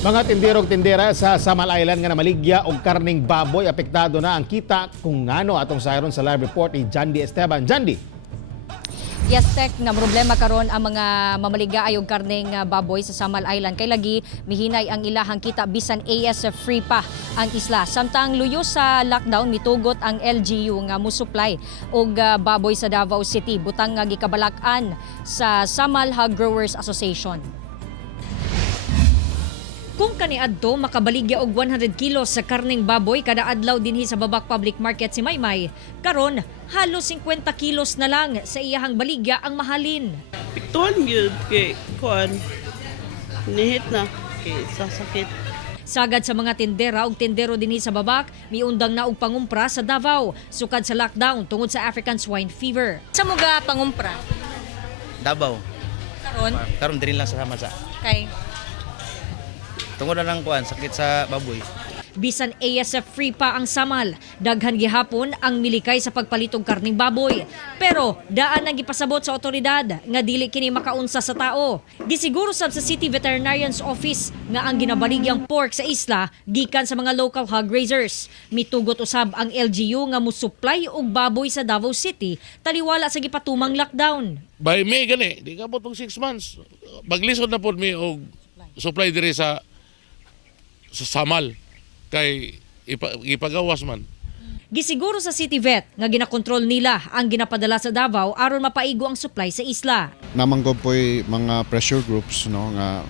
Mga tindirog-tindera sa Samal Island nga namaligya og karning baboy, apektado na ang kita kung ngano atong sayron sa live report ni Jandy Esteban. Jandy. Yes, Tek, nga problema karon ang mga mamaligya og karning baboy sa Samal Island kay lagi mihinay ang ilahang kita bisan ASF free pa ang isla. Samtang luyo sa lockdown mitugot ang LGU nga musupply og baboy sa Davao City butang nga gikabalakan sa Samal Hog Growers Association. Kung kaniadto makabaligya og 100 kilos sa karning baboy kada adlaw dinhi sa Babak Public Market si Maymay, karon halos 50 kilos na lang sa iyahang baligya ang mahalin. Piktuan yun kay kuan nihit na kay sasakit. Sagad sa mga tindera ug tindero dinhi sa Babak, miundang na og pangumpra sa Davao sukad sa lockdown tungod sa African swine fever. Sa mga pangumpra Davao. Karon diri lang sa sama sa. Kay Tungod na lang kuan sakit sa baboy. bisan ASF free pa ang Samal, daghan gihapon ang milikay sa pagpalitog karning baboy. Pero daan ang gipasabot sa otoridad nga dili kini makaunsa sa tao. Gisiguro sab sa City Veterinarian's Office nga ang ginabaligyang pork sa isla gikan sa mga local hog raisers. Mitugot usab ang LGU nga musupply og baboy sa Davao City taliwala sa gipatumang lockdown. By May gani, di ka po 6 months. Maglisod na po mi og supply diri sa Samal kay ipagawas man. Gisiguro sa City Vet nga ginakontrol nila ang ginapadala sa Davao aron mapaigo ang supply sa isla. Namanggo po'y mga pressure groups no nga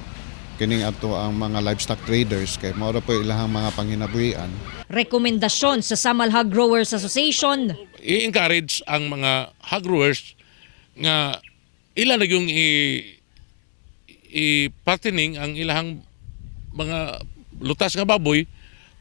kining ato ang mga livestock traders kay mao ra po ilahang mga panghinabuhian. Rekomendasyon sa Samal Hog Growers Association. I-encourage ang mga hog growers nga ila na yung i-partining ang ilahang mga lutas nga baboy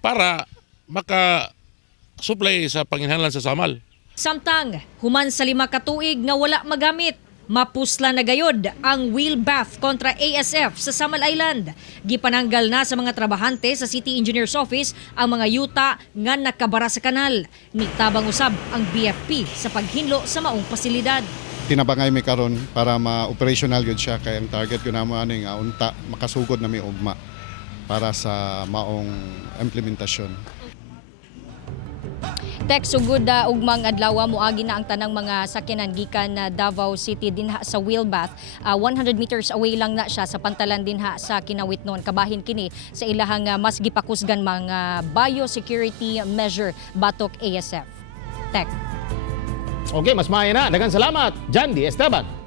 para maka-supply sa panginhanglan sa Samal. Samtang, human sa 5 ka tuig nga wala magamit, mapusla na gayod ang wheel bath kontra ASF sa Samal Island. Gipananggal na sa mga trabahante sa City Engineer's Office ang mga yuta nga nakabara sa kanal. Nitabang usab ang BFP sa paghinlo sa maong pasilidad. Tinabangay mi karon para ma-operational gyud siya kay ang target ko namo ani nga unta makasugod na mi ugma para sa maong implementasyon. Tek sugod ugmang adlaw moagi na ang tanang mga sakyanan gikan na Davao City dinha sa Wheelbath. 100 meters away lang na siya sa pantalan dinha sa Kinawitnon. Kabahin kini sa ilahang mas gipakusgan mga biosecurity measure batok ASF. Tek. Okay, mas maayo na. Daghang salamat, Jandy Esteban.